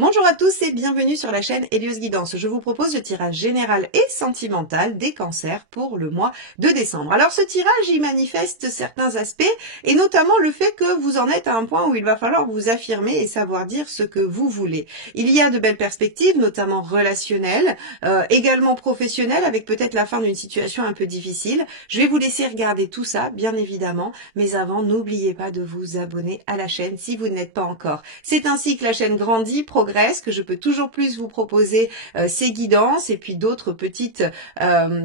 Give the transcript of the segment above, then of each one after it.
Bonjour à tous et bienvenue sur la chaîne Hélios Guidance. Je vous propose le tirage général et sentimental des cancers pour le mois de décembre. Alors ce tirage, il manifeste certains aspects et notamment le fait que vous en êtes à un point où il va falloir vous affirmer et savoir dire ce que vous voulez. Il y a de belles perspectives, notamment relationnelles, également professionnelles, avec peut-être la fin d'une situation un peu difficile. Je vais vous laisser regarder tout ça, bien évidemment, mais avant, n'oubliez pas de vous abonner à la chaîne si vous n'êtes pas encore. C'est ainsi que la chaîne grandit, progresse, que je peux toujours plus vous proposer ces guidances et puis d'autres petites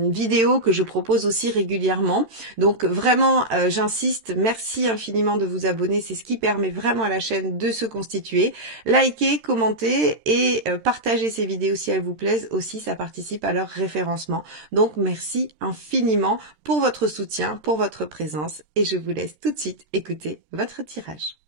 vidéos que je propose aussi régulièrement. Donc vraiment, j'insiste, merci infiniment de vous abonner, c'est ce qui permet vraiment à la chaîne de se constituer. Likez, commentez et partagez ces vidéos si elles vous plaisent aussi, ça participe à leur référencement. Donc merci infiniment pour votre soutien, pour votre présence et je vous laisse tout de suite écouter votre tirage.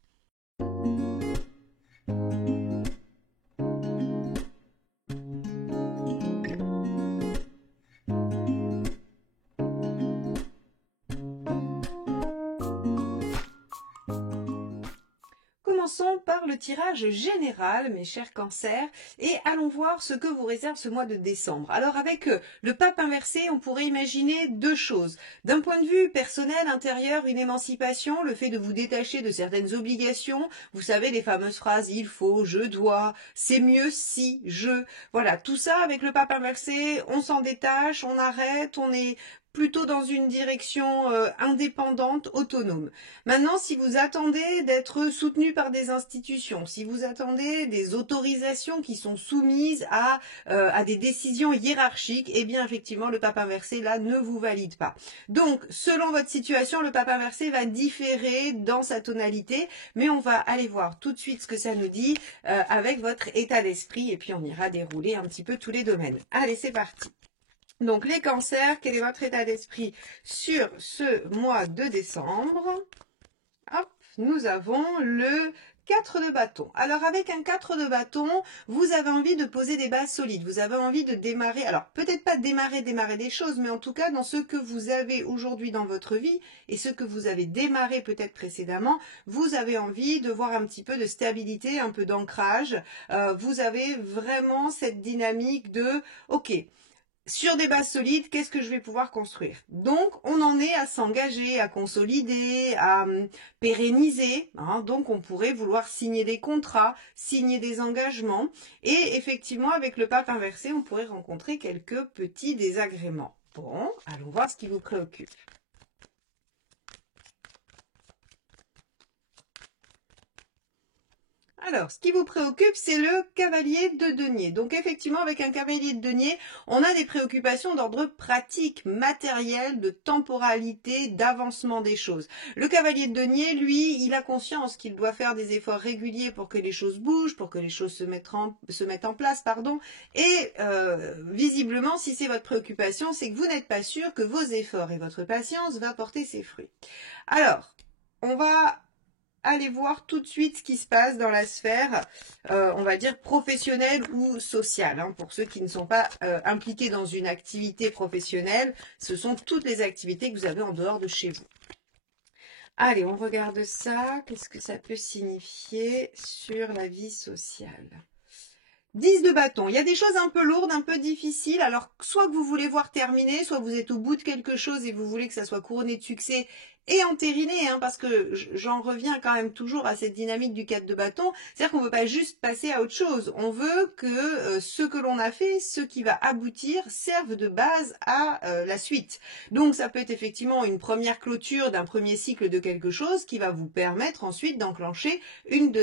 Commençons par le tirage général, mes chers cancers, et allons voir ce que vous réserve ce mois de décembre. Alors avec le pape inversé, on pourrait imaginer deux choses. D'un point de vue personnel, intérieur, une émancipation, le fait de vous détacher de certaines obligations. Vous savez, les fameuses phrases « il faut »,« je dois »,« c'est mieux si »,« je ». Voilà, tout ça avec le pape inversé, on s'en détache, on arrête, on est plutôt dans une direction indépendante, autonome. Maintenant, si vous attendez d'être soutenu par des institutions, si vous attendez des autorisations qui sont soumises à des décisions hiérarchiques, eh bien effectivement le pape inversé là ne vous valide pas. Donc selon votre situation, le pape inversé va différer dans sa tonalité, mais on va aller voir tout de suite ce que ça nous dit avec votre état d'esprit et puis on ira dérouler un petit peu tous les domaines. Allez, c'est parti. Donc les cancers, quel est votre état d'esprit sur ce mois de décembre? Hop, nous avons le 4 de bâton. Alors avec un 4 de bâton, vous avez envie de poser des bases solides. Vous avez envie de démarrer, alors peut-être pas démarrer des choses, mais en tout cas dans ce que vous avez aujourd'hui dans votre vie et ce que vous avez démarré peut-être précédemment, vous avez envie de voir un petit peu de stabilité, un peu d'ancrage. Vous avez vraiment cette dynamique de « ok ». Sur des bases solides, qu'est-ce que je vais pouvoir construire? Donc, on en est à s'engager, à consolider, à pérenniser. Hein, donc, on pourrait vouloir signer des contrats, signer des engagements. Et effectivement, avec le pape inversé, on pourrait rencontrer quelques petits désagréments. Bon, allons voir ce qui vous préoccupe. Alors, ce qui vous préoccupe, c'est le cavalier de denier. Donc, effectivement, avec un cavalier de denier, on a des préoccupations d'ordre pratique, matériel, de temporalité, d'avancement des choses. Le cavalier de denier, lui, il a conscience qu'il doit faire des efforts réguliers pour que les choses bougent, pour que les choses se mettent en place, pardon. Et visiblement, si c'est votre préoccupation, c'est que vous n'êtes pas sûr que vos efforts et votre patience va porter ses fruits. Alors, on va allez voir tout de suite ce qui se passe dans la sphère, on va dire, professionnelle ou sociale. Hein. Pour ceux qui ne sont pas impliqués dans une activité professionnelle, ce sont toutes les activités que vous avez en dehors de chez vous. Allez, on regarde ça. Qu'est-ce que ça peut signifier sur la vie sociale ? 10 de bâton. Il y a des choses un peu lourdes, un peu difficiles. Alors, soit que vous voulez voir terminer, soit vous êtes au bout de quelque chose et vous voulez que ça soit couronné de succès et entériné, hein, parce que j'en reviens quand même toujours à cette dynamique du 4 de bâton. C'est-à-dire qu'on ne veut pas juste passer à autre chose. On veut que ce que l'on a fait, ce qui va aboutir, serve de base à la suite. Donc, ça peut être effectivement une première clôture d'un premier cycle de quelque chose qui va vous permettre ensuite d'enclencher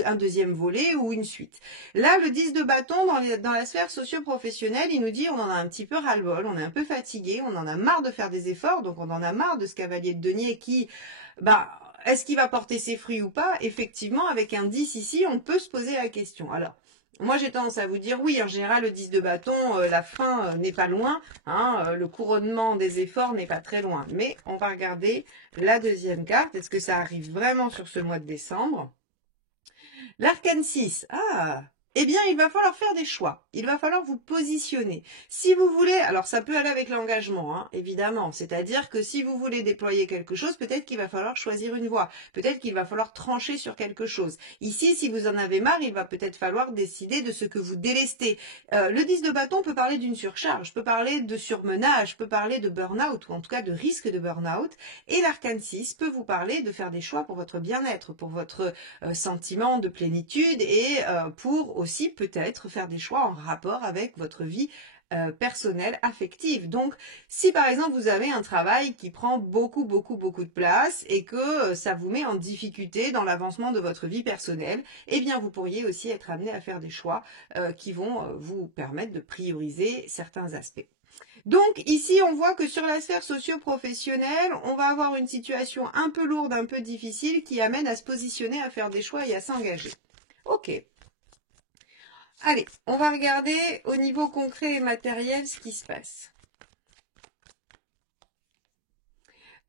un deuxième volet ou une suite. Là, le 10 de bâton, dans la sphère socio-professionnelle, il nous dit on en a un petit peu ras-le-bol, on est un peu fatigué, on en a marre de faire des efforts, donc on en a marre de ce cavalier de denier qui, est-ce qu'il va porter ses fruits ou pas? Effectivement, avec un 10 ici, on peut se poser la question. Alors, moi j'ai tendance à vous dire oui, en général, le 10 de bâton, la fin n'est pas loin, hein, le couronnement des efforts n'est pas très loin. Mais on va regarder la deuxième carte, est-ce que ça arrive vraiment sur ce mois de décembre? L'arcane 6, eh bien, il va falloir faire des choix. Il va falloir vous positionner. Si vous voulez, alors ça peut aller avec l'engagement, hein, évidemment. C'est-à-dire que si vous voulez déployer quelque chose, peut-être qu'il va falloir choisir une voie. Peut-être qu'il va falloir trancher sur quelque chose. Ici, si vous en avez marre, il va peut-être falloir décider de ce que vous délestez. Le 10 de bâton peut parler d'une surcharge, peut parler de surmenage, peut parler de burn-out, ou en tout cas de risque de burn-out. Et l'arcane 6 peut vous parler de faire des choix pour votre bien-être, pour votre sentiment de plénitude et pour aussi peut-être faire des choix en rapport avec votre vie personnelle, affective. Donc, si par exemple vous avez un travail qui prend beaucoup de place et que ça vous met en difficulté dans l'avancement de votre vie personnelle, eh bien vous pourriez aussi être amené à faire des choix qui vont vous permettre de prioriser certains aspects. Donc ici, on voit que sur la sphère socio-professionnelle, on va avoir une situation un peu lourde, un peu difficile qui amène à se positionner, à faire des choix et à s'engager. Ok. Allez, on va regarder au niveau concret et matériel ce qui se passe.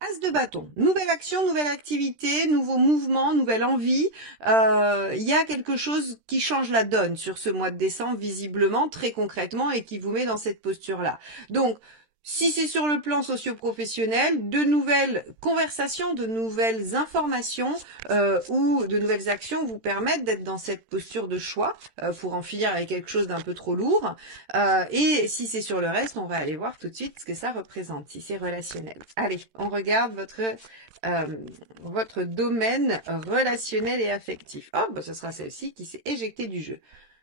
As de bâton, nouvelle action, nouvelle activité, nouveau mouvement, nouvelle envie. Il y a quelque chose qui change la donne sur ce mois de décembre, visiblement, très concrètement, et qui vous met dans cette posture-là. Donc, si c'est sur le plan socio-professionnel, de nouvelles conversations, de nouvelles informations ou de nouvelles actions vous permettent d'être dans cette posture de choix pour en finir avec quelque chose d'un peu trop lourd. Et si c'est sur le reste, on va aller voir tout de suite ce que ça représente, si c'est relationnel. Allez, on regarde votre domaine relationnel et affectif. Oh, bah, ce sera celle-ci qui s'est éjectée du jeu.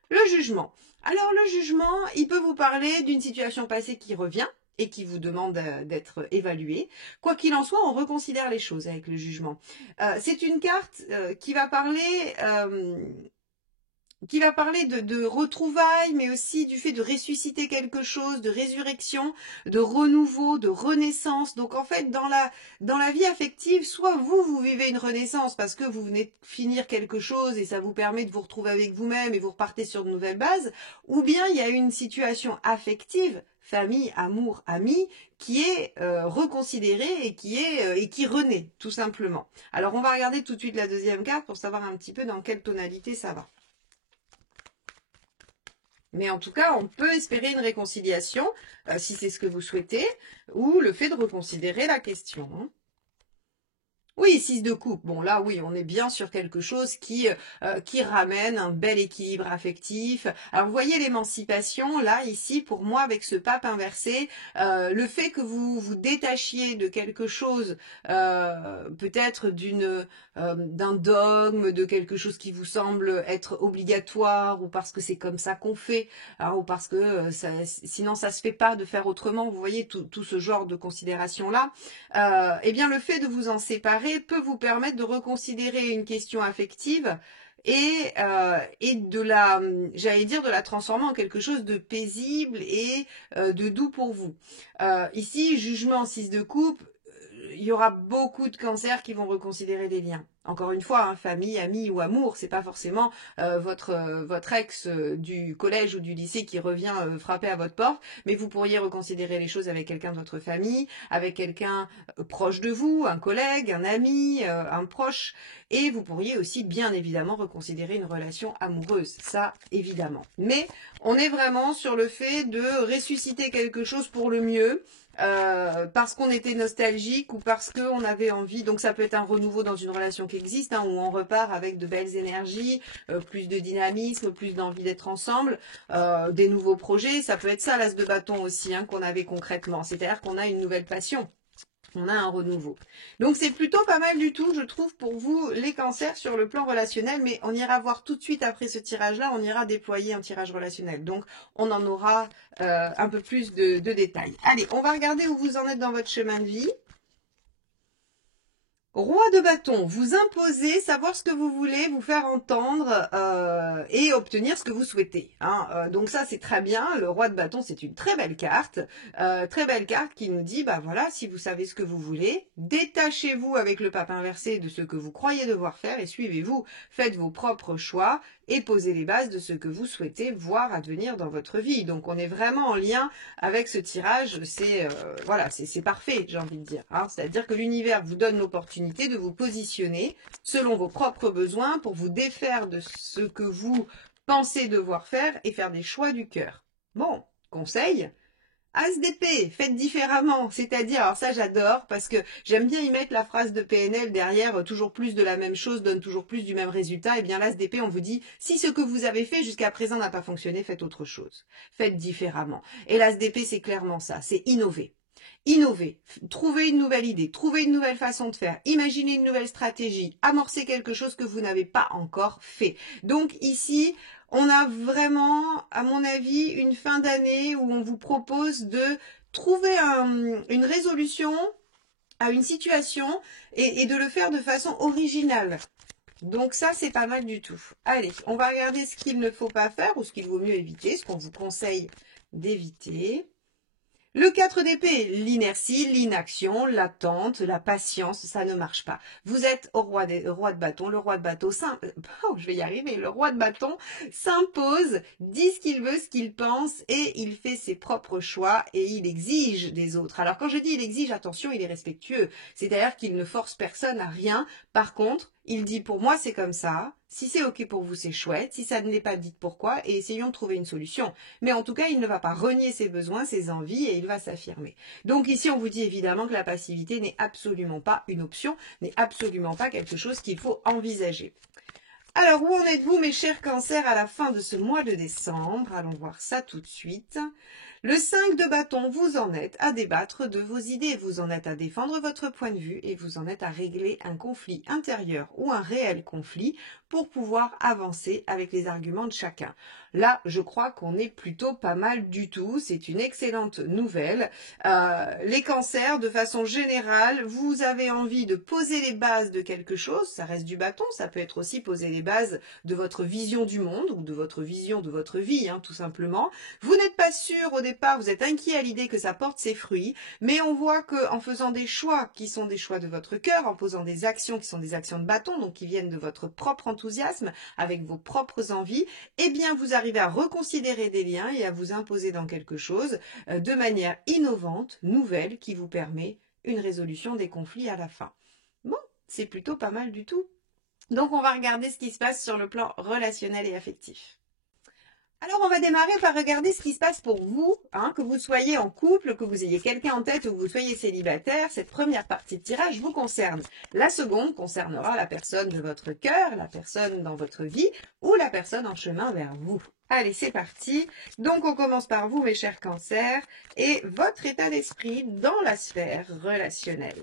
Le jugement. Alors, le jugement, il peut vous parler d'une situation passée qui revient et qui vous demande d'être évalué. Quoi qu'il en soit, on reconsidère les choses avec le jugement. C'est une carte qui va parler de retrouvailles, mais aussi du fait de ressusciter quelque chose, de résurrection, de renouveau, de renaissance. Donc en fait, dans la vie affective, soit vous vivez une renaissance parce que vous venez de finir quelque chose et ça vous permet de vous retrouver avec vous-même et vous repartez sur de nouvelles bases, ou bien il y a une situation affective, famille, amour, amis, qui est reconsidérée et qui renaît, tout simplement. Alors on va regarder tout de suite la deuxième carte pour savoir un petit peu dans quelle tonalité ça va. Mais en tout cas, on peut espérer une réconciliation, si c'est ce que vous souhaitez, ou le fait de reconsidérer la question. Hein. Oui, 6 de coupe. Bon, là, oui, on est bien sur quelque chose qui ramène un bel équilibre affectif. Alors, vous voyez l'émancipation, là, ici, pour moi, avec ce pape inversé, le fait que vous vous détachiez de quelque chose, peut-être d'un dogme, de quelque chose qui vous semble être obligatoire, ou parce que c'est comme ça qu'on fait, hein, ou parce que sinon ça se fait pas de faire autrement. Vous voyez, tout ce genre de considération-là. Eh bien, le fait de vous en séparer peut vous permettre de reconsidérer une question affective et de la transformer en quelque chose de paisible et de doux pour vous. Ici, jugement 6 de coupe, il y aura beaucoup de cancers qui vont reconsidérer des liens. Encore une fois, hein, famille, amis ou amour, c'est pas forcément votre ex du collège ou du lycée qui revient frapper à votre porte, mais vous pourriez reconsidérer les choses avec quelqu'un de votre famille, avec quelqu'un proche de vous, un collègue, un ami, un proche, et vous pourriez aussi bien évidemment reconsidérer une relation amoureuse, ça évidemment. Mais on est vraiment sur le fait de ressusciter quelque chose pour le mieux, parce qu'on était nostalgique ou parce qu'on avait envie, donc ça peut être un renouveau dans une relation qui existe, hein, où on repart avec de belles énergies, plus de dynamisme, plus d'envie d'être ensemble, des nouveaux projets, ça peut être ça l'as de bâton aussi, hein, qu'on avait concrètement, c'est-à-dire qu'on a une nouvelle passion. On a un renouveau. Donc c'est plutôt pas mal du tout, je trouve, pour vous, les cancers sur le plan relationnel, mais on ira voir tout de suite après ce tirage-là, on ira déployer un tirage relationnel. Donc on en aura un peu plus de détails. Allez, on va regarder où vous en êtes dans votre chemin de vie. Roi de bâton, vous imposez, savoir ce que vous voulez, vous faire entendre et obtenir ce que vous souhaitez. Hein. Donc ça, c'est très bien. Le roi de bâton, c'est une très belle carte qui nous dit, bah voilà, si vous savez ce que vous voulez, détachez-vous avec le pape inversé de ce que vous croyez devoir faire et suivez-vous. Faites vos propres choix et posez les bases de ce que vous souhaitez voir advenir dans votre vie. Donc on est vraiment en lien avec ce tirage, c'est parfait, j'ai envie de dire. Hein. C'est-à-dire que l'univers vous donne l'opportunité de vous positionner selon vos propres besoins pour vous défaire de ce que vous penser devoir faire et faire des choix du cœur. Bon, conseil, As d'épée, faites différemment, c'est-à-dire, alors ça j'adore parce que j'aime bien y mettre la phrase de PNL derrière, toujours plus de la même chose donne toujours plus du même résultat, et bien l'as d'épée on vous dit, si ce que vous avez fait jusqu'à présent n'a pas fonctionné, faites autre chose, faites différemment. Et l'as d'épée c'est clairement ça, c'est innover. Innover, trouver une nouvelle idée, trouver une nouvelle façon de faire, imaginer une nouvelle stratégie, amorcer quelque chose que vous n'avez pas encore fait. Donc ici, on a vraiment, à mon avis, une fin d'année où on vous propose de trouver une résolution à une situation et de le faire de façon originale. Donc ça, c'est pas mal du tout. Allez, on va regarder ce qu'il ne faut pas faire ou ce qu'il vaut mieux éviter, ce qu'on vous conseille d'éviter. Le 4 d'épée, l'inertie, l'inaction, l'attente, la patience, ça ne marche pas. Vous êtes au roi de bâton, le roi de bâton, je vais y arriver, le roi de bâton s'impose, dit ce qu'il veut, ce qu'il pense, et il fait ses propres choix, et il exige des autres. Alors quand je dis il exige, attention, il est respectueux, c'est-à-dire qu'il ne force personne à rien. Par contre, il dit pour moi c'est comme ça, si c'est ok pour vous c'est chouette, si ça ne l'est pas dites pourquoi et essayons de trouver une solution. Mais en tout cas il ne va pas renier ses besoins, ses envies et il va s'affirmer. Donc ici on vous dit évidemment que la passivité n'est absolument pas une option, n'est absolument pas quelque chose qu'il faut envisager. Alors où en êtes-vous mes chers cancers à la fin de ce mois de décembre? Allons voir ça tout de suite. Le 5 de bâton, vous en êtes à débattre de vos idées, vous en êtes à défendre votre point de vue et vous en êtes à régler un conflit intérieur ou un réel conflit pour pouvoir avancer avec les arguments de chacun. Là, je crois qu'on est plutôt pas mal du tout, c'est une excellente nouvelle. Les cancers, de façon générale, vous avez envie de poser les bases de quelque chose, ça reste du bâton, ça peut être aussi poser les bases de votre vision du monde ou de votre vision de votre vie, tout simplement. Vous n'êtes pas sûr au départ, vous êtes inquiet à l'idée que ça porte ses fruits, mais on voit qu'en faisant des choix qui sont des choix de votre cœur, en posant des actions qui sont des actions de bâton, donc qui viennent de votre propre enthousiasme, avec vos propres envies, eh bien vous arrivez à reconsidérer des liens et à vous imposer dans quelque chose de manière innovante, nouvelle, qui vous permet une résolution des conflits à la fin. Bon, c'est plutôt pas mal du tout. Donc on va regarder ce qui se passe sur le plan relationnel et affectif. Alors on va démarrer par regarder ce qui se passe pour vous, que vous soyez en couple, que vous ayez quelqu'un en tête ou que vous soyez célibataire. Cette première partie de tirage vous concerne. La seconde concernera la personne de votre cœur, la personne dans votre vie ou la personne en chemin vers vous. Allez, c'est parti. Donc on commence par vous mes chers cancers et votre état d'esprit dans la sphère relationnelle.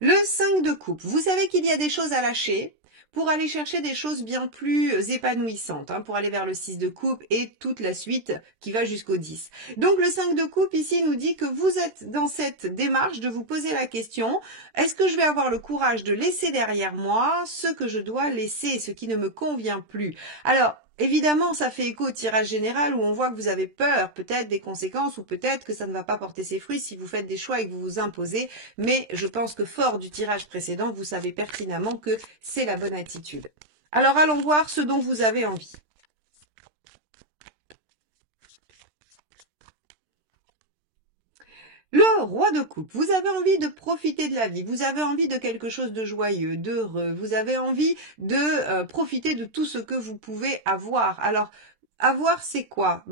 Le 5 de coupe, vous savez qu'il y a des choses à lâcher pour aller chercher des choses bien plus épanouissantes, pour aller vers le 6 de coupe et toute la suite qui va jusqu'au 10. Donc le 5 de coupe ici nous dit que vous êtes dans cette démarche de vous poser la question, est-ce que je vais avoir le courage de laisser derrière moi ce que je dois laisser, ce qui ne me convient plus? Alors, évidemment, ça fait écho au tirage général où on voit que vous avez peur peut-être des conséquences ou peut-être que ça ne va pas porter ses fruits si vous faites des choix et que vous vous imposez. Mais je pense que fort du tirage précédent, vous savez pertinemment que c'est la bonne attitude. Alors allons voir ce dont vous avez envie. Le roi de coupe, vous avez envie de profiter de la vie, vous avez envie de quelque chose de joyeux, d'heureux, vous avez envie de profiter de tout ce que vous pouvez avoir. Alors, avoir c'est quoi?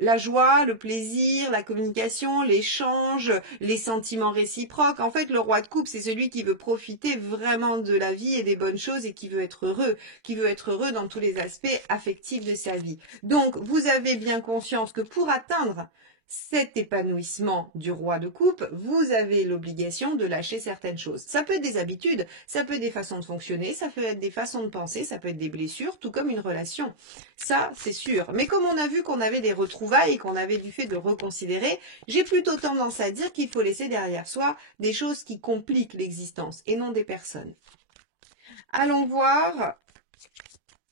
La joie, le plaisir, la communication, l'échange, les sentiments réciproques. En fait, le roi de coupe, c'est celui qui veut profiter vraiment de la vie et des bonnes choses et qui veut être heureux dans tous les aspects affectifs de sa vie. Donc, vous avez bien conscience que pour atteindre cet épanouissement du roi de coupe, vous avez l'obligation de lâcher certaines choses. Ça peut être des habitudes, ça peut être des façons de fonctionner, ça peut être des façons de penser, ça peut être des blessures, tout comme une relation. Ça, c'est sûr. Mais comme on a vu qu'on avait des retrouvailles et qu'on avait du fait de reconsidérer, j'ai plutôt tendance à dire qu'il faut laisser derrière soi des choses qui compliquent l'existence et non des personnes. Allons voir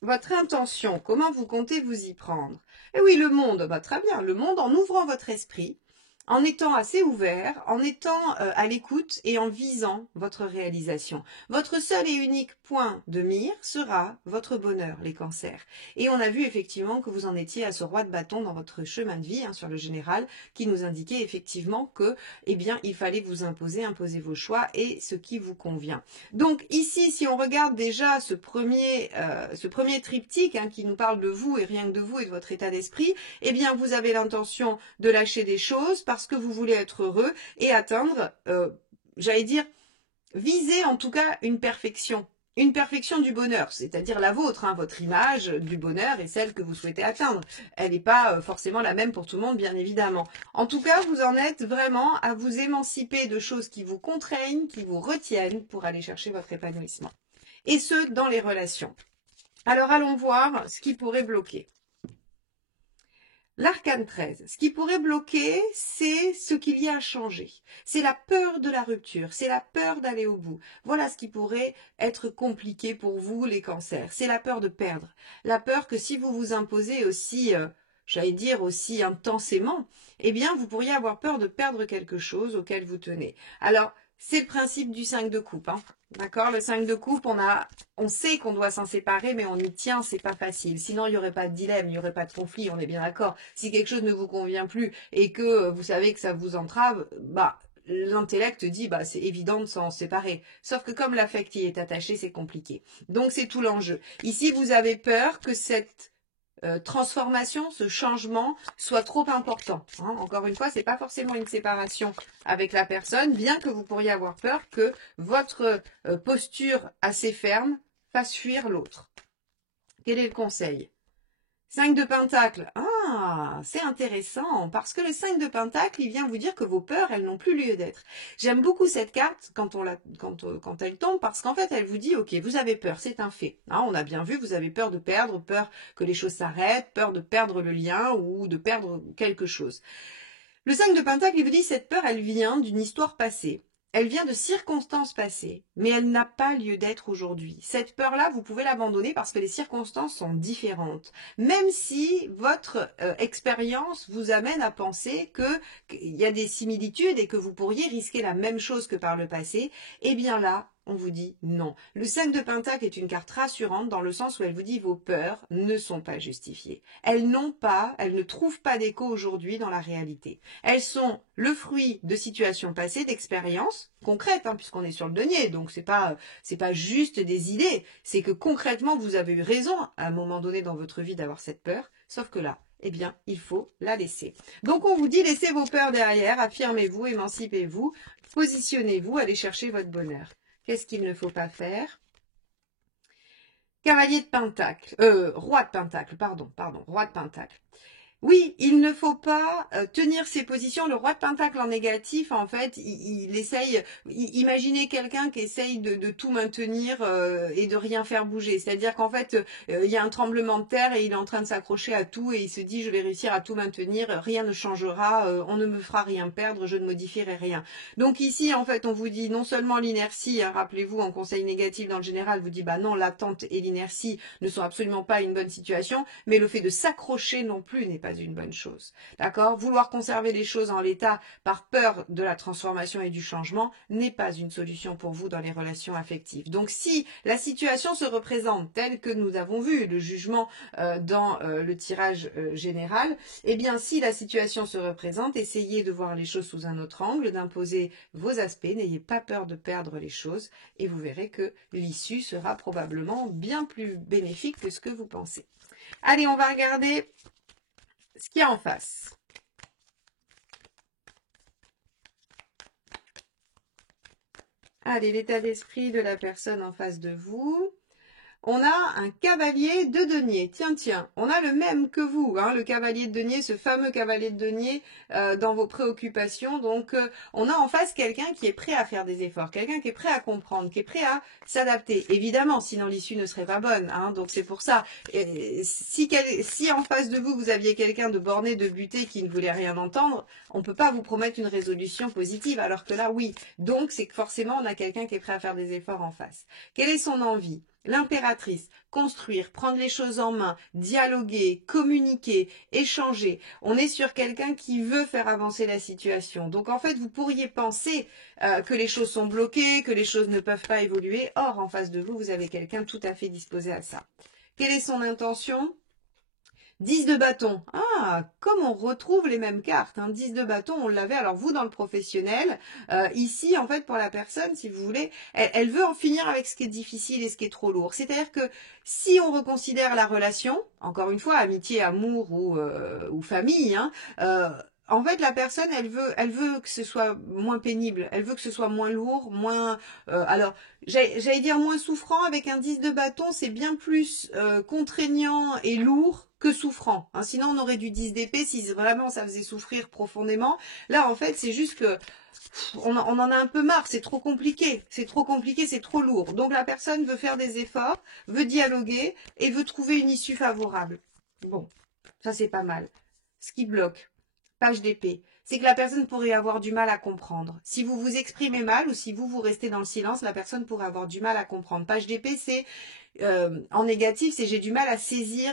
votre intention, comment vous comptez vous y prendre. Eh oui, le monde, très bien, le monde en ouvrant votre esprit, en étant assez ouvert, en étant à l'écoute et en visant votre réalisation. Votre seul et unique point de mire sera votre bonheur, les cancers. Et on a vu effectivement que vous en étiez à ce roi de bâton dans votre chemin de vie, sur le général, qui nous indiquait effectivement que, eh bien, il fallait vous imposer vos choix et ce qui vous convient. Donc ici, si on regarde déjà ce premier triptyque qui nous parle de vous et rien que de vous et de votre état d'esprit, eh bien, vous avez l'intention de lâcher des choses parce que vous voulez être heureux et atteindre, j'allais dire, viser en tout cas une perfection du bonheur, c'est-à-dire la vôtre, votre image du bonheur est celle que vous souhaitez atteindre. Elle n'est pas forcément la même pour tout le monde, bien évidemment. En tout cas, vous en êtes vraiment à vous émanciper de choses qui vous contraignent, qui vous retiennent pour aller chercher votre épanouissement. Et ce, dans les relations. Alors, allons voir ce qui pourrait bloquer. L'arcane 13, ce qui pourrait bloquer, c'est ce qu'il y a à changer. C'est la peur de la rupture, c'est la peur d'aller au bout. Voilà ce qui pourrait être compliqué pour vous, les cancers. C'est la peur de perdre. La peur que si vous vous imposez aussi, j'allais dire aussi intensément, eh bien, vous pourriez avoir peur de perdre quelque chose auquel vous tenez. Alors, c'est le principe du 5 de coupe. D'accord, le 5 de coupe, on sait qu'on doit s'en séparer, mais on y tient, c'est pas facile. Sinon, il n'y aurait pas de dilemme, il n'y aurait pas de conflit, on est bien d'accord. Si quelque chose ne vous convient plus et que vous savez que ça vous entrave, l'intellect dit, c'est évident de s'en séparer. Sauf que comme l'affect y est attaché, c'est compliqué. Donc, c'est tout l'enjeu. Ici, vous avez peur que cette transformation, ce changement soit trop important. Encore une fois, c'est pas forcément une séparation avec la personne, bien que vous pourriez avoir peur que votre posture assez ferme fasse fuir l'autre. Quel est le conseil? 5 de Pentacle. Ah, c'est intéressant, parce que le 5 de Pentacle, il vient vous dire que vos peurs, elles n'ont plus lieu d'être. J'aime beaucoup cette carte quand elle tombe, parce qu'en fait, elle vous dit, ok, vous avez peur, c'est un fait. On a bien vu, vous avez peur de perdre, peur que les choses s'arrêtent, peur de perdre le lien ou de perdre quelque chose. Le 5 de Pentacle, il vous dit, cette peur, elle vient d'une histoire passée. Elle vient de circonstances passées, mais elle n'a pas lieu d'être aujourd'hui. Cette peur-là, vous pouvez l'abandonner parce que les circonstances sont différentes. Même si votre expérience vous amène à penser qu'il y a des similitudes et que vous pourriez risquer la même chose que par le passé, eh bien là, on vous dit non. Le 5 de Pentacle est une carte rassurante dans le sens où elle vous dit vos peurs ne sont pas justifiées. Elles ne trouvent pas d'écho aujourd'hui dans la réalité. Elles sont le fruit de situations passées, d'expériences concrètes, puisqu'on est sur le denier, donc c'est pas juste des idées, c'est que concrètement vous avez eu raison à un moment donné dans votre vie d'avoir cette peur, sauf que là, eh bien, il faut la laisser. Donc on vous dit laissez vos peurs derrière, affirmez-vous, émancipez-vous, positionnez-vous, allez chercher votre bonheur. Qu'est-ce qu'il ne faut pas faire? Cavalier de Pentacle, roi de Pentacle, pardon, roi de Pentacle. Oui, il ne faut pas tenir ses positions. Le roi de Pentacle en négatif, en fait, il essaye. Imaginez quelqu'un qui essaye de tout maintenir et de rien faire bouger. C'est-à-dire qu'en fait, il y a un tremblement de terre et il est en train de s'accrocher à tout et il se dit je vais réussir à tout maintenir, rien ne changera, on ne me fera rien perdre, je ne modifierai rien. Donc ici, en fait, on vous dit non seulement l'inertie, rappelez-vous, en conseil négatif dans le général, vous dit non, l'attente et l'inertie ne sont absolument pas une bonne situation, mais le fait de s'accrocher non plus n'est pas une bonne chose. D'accord? Vouloir conserver les choses en l'état par peur de la transformation et du changement n'est pas une solution pour vous dans les relations affectives. Donc si la situation se représente telle que nous avons vu le jugement dans le tirage général, eh bien si la situation se représente, essayez de voir les choses sous un autre angle, d'imposer vos aspects, n'ayez pas peur de perdre les choses et vous verrez que l'issue sera probablement bien plus bénéfique que ce que vous pensez. Allez, on va regarder ce qu'il y a en face. Allez, l'état d'esprit de la personne en face de vous. On a un cavalier de denier. Tiens, on a le même que vous, le cavalier de denier, ce fameux cavalier de denier dans vos préoccupations. Donc, on a en face quelqu'un qui est prêt à faire des efforts, quelqu'un qui est prêt à comprendre, qui est prêt à s'adapter. Évidemment, sinon l'issue ne serait pas bonne. Donc, c'est pour ça. Et si en face de vous, vous aviez quelqu'un de borné, de buté, qui ne voulait rien entendre, on ne peut pas vous promettre une résolution positive, alors que là, oui. Donc, c'est que forcément, on a quelqu'un qui est prêt à faire des efforts en face. Quelle est son envie ? l'impératrice, construire, prendre les choses en main, dialoguer, communiquer, échanger. On est sur quelqu'un qui veut faire avancer la situation. Donc en fait, vous pourriez penser que les choses sont bloquées, que les choses ne peuvent pas évoluer. Or, en face de vous, vous avez quelqu'un tout à fait disposé à ça. Quelle est son intention ? 10 de bâton. Ah, comme on retrouve les mêmes cartes. 10 de bâton, on l'avait. Alors vous, dans le professionnel, ici, en fait, pour la personne, si vous voulez, elle veut en finir avec ce qui est difficile et ce qui est trop lourd. C'est-à-dire que si on reconsidère la relation, encore une fois, amitié, amour ou famille, en fait, la personne, elle veut que ce soit moins pénible, elle veut que ce soit moins lourd, moins. Alors, j'allais dire moins souffrant. Avec un 10 de bâton, c'est bien plus contraignant et lourd que souffrant. Sinon, on aurait du 10 d'épée si vraiment ça faisait souffrir profondément. Là, en fait, c'est juste que on en a un peu marre, c'est trop compliqué, c'est trop lourd. Donc la personne veut faire des efforts, veut dialoguer et veut trouver une issue favorable. Bon, ça c'est pas mal. Ce qui bloque, page d'épée, c'est que la personne pourrait avoir du mal à comprendre. Si vous vous exprimez mal ou si vous restez dans le silence, la personne pourrait avoir du mal à comprendre. Page d'épée, c'est en négatif, c'est j'ai du mal à saisir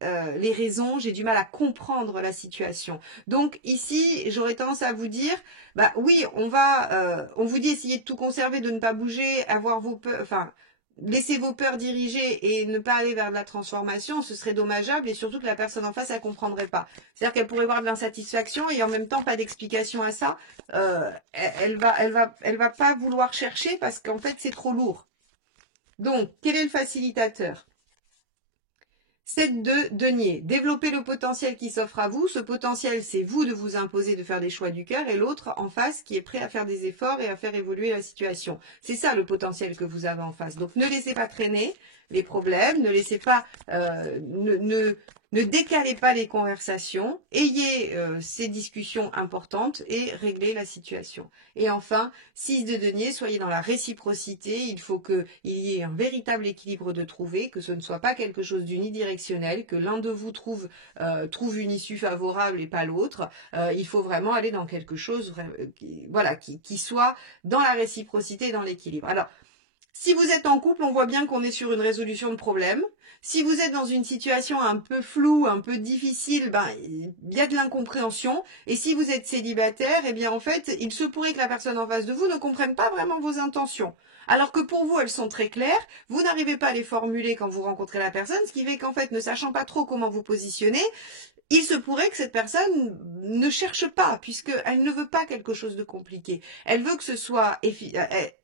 les raisons, j'ai du mal à comprendre la situation. Donc ici, j'aurais tendance à vous dire, bah oui, on vous dit essayer de tout conserver, de ne pas bouger, avoir vos peurs, enfin, laisser vos peurs diriger et ne pas aller vers de la transformation, ce serait dommageable et surtout que la personne en face, elle comprendrait pas. C'est-à-dire qu'elle pourrait voir de l'insatisfaction et en même temps pas d'explication à ça. Elle va pas vouloir chercher parce qu'en fait, c'est trop lourd. Donc, quel est le facilitateur ? 7 de denier. Développer le potentiel qui s'offre à vous. Ce potentiel, c'est vous de vous imposer de faire des choix du cœur et l'autre en face qui est prêt à faire des efforts et à faire évoluer la situation. C'est ça le potentiel que vous avez en face. Donc, ne laissez pas traîner les problèmes, ne laissez pas, ne décalez pas les conversations, ayez ces discussions importantes et réglez la situation. Et enfin, 6 de denier, soyez dans la réciprocité, il faut qu'il y ait un véritable équilibre de trouver, que ce ne soit pas quelque chose d'unidirectionnel, que l'un de vous trouve une issue favorable et pas l'autre. Il faut vraiment aller dans quelque chose qui soit dans la réciprocité et dans l'équilibre. Alors, si vous êtes en couple, on voit bien qu'on est sur une résolution de problème. Si vous êtes dans une situation un peu floue, un peu difficile, il y a de l'incompréhension. Et si vous êtes célibataire, eh bien en fait, il se pourrait que la personne en face de vous ne comprenne pas vraiment vos intentions. Alors que pour vous, elles sont très claires, vous n'arrivez pas à les formuler quand vous rencontrez la personne, ce qui fait qu'en fait, ne sachant pas trop comment vous positionner, il se pourrait que cette personne ne cherche pas, puisqu'elle ne veut pas quelque chose de compliqué. Elle veut que ce soit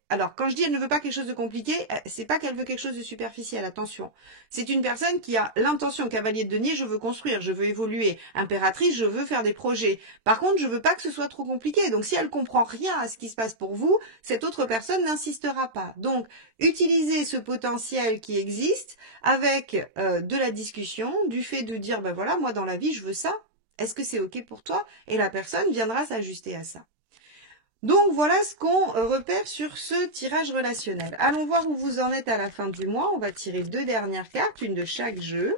alors, quand je dis elle ne veut pas quelque chose de compliqué, c'est pas qu'elle veut quelque chose de superficiel, attention. C'est une personne qui a l'intention, cavalier de denier, je veux construire, je veux évoluer. Impératrice, je veux faire des projets. Par contre, je veux pas que ce soit trop compliqué. Donc, si elle comprend rien à ce qui se passe pour vous, cette autre personne n'insistera pas. Donc, utilisez ce potentiel qui existe avec de la discussion, du fait de dire, ben voilà, moi dans la vie, je veux ça. Est-ce que c'est OK pour toi? Et la personne viendra s'ajuster à ça. Donc voilà ce qu'on repère sur ce tirage relationnel. Allons voir où vous en êtes à la fin du mois. On va tirer 2 dernières cartes, une de chaque jeu.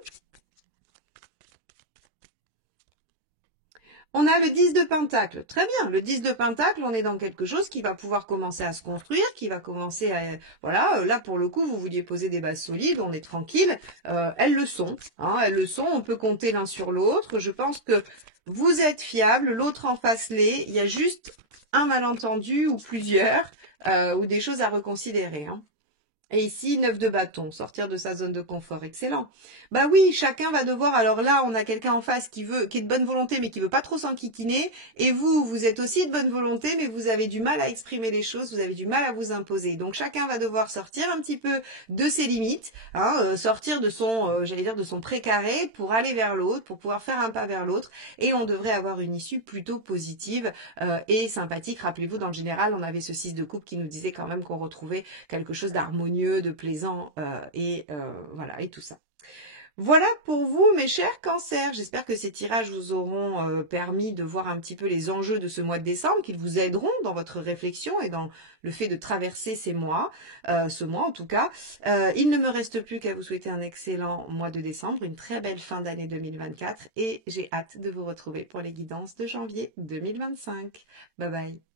On a le 10 de Pentacle. Très bien, le 10 de Pentacle, on est dans quelque chose qui va pouvoir commencer à se construire, qui va commencer à... Voilà, là pour le coup, vous vouliez poser des bases solides, on est tranquille. Elles le sont, elles le sont, on peut compter l'un sur l'autre. Je pense que vous êtes fiable, l'autre en face l'est. Il y a juste un malentendu ou plusieurs, ou des choses à reconsidérer. Et ici, 9 de bâton, sortir de sa zone de confort, excellent. Bah oui, chacun va devoir, alors là, on a quelqu'un en face qui est de bonne volonté, mais qui veut pas trop s'enquiquiner, et vous êtes aussi de bonne volonté, mais vous avez du mal à exprimer les choses, vous avez du mal à vous imposer. Donc chacun va devoir sortir un petit peu de ses limites, sortir de son, de son précaré pour aller vers l'autre, pour pouvoir faire un pas vers l'autre, et on devrait avoir une issue plutôt positive et sympathique. Rappelez-vous, dans le général, on avait ce 6 de coupe qui nous disait quand même qu'on retrouvait quelque chose d'harmonieux, de plaisant et tout ça. Voilà pour vous mes chers cancers. J'espère que ces tirages vous auront permis de voir un petit peu les enjeux de ce mois de décembre, qu'ils vous aideront dans votre réflexion et dans le fait de traverser ces mois, ce mois en tout cas. Il ne me reste plus qu'à vous souhaiter un excellent mois de décembre, une très belle fin d'année 2024 et j'ai hâte de vous retrouver pour les guidances de janvier 2025. Bye bye.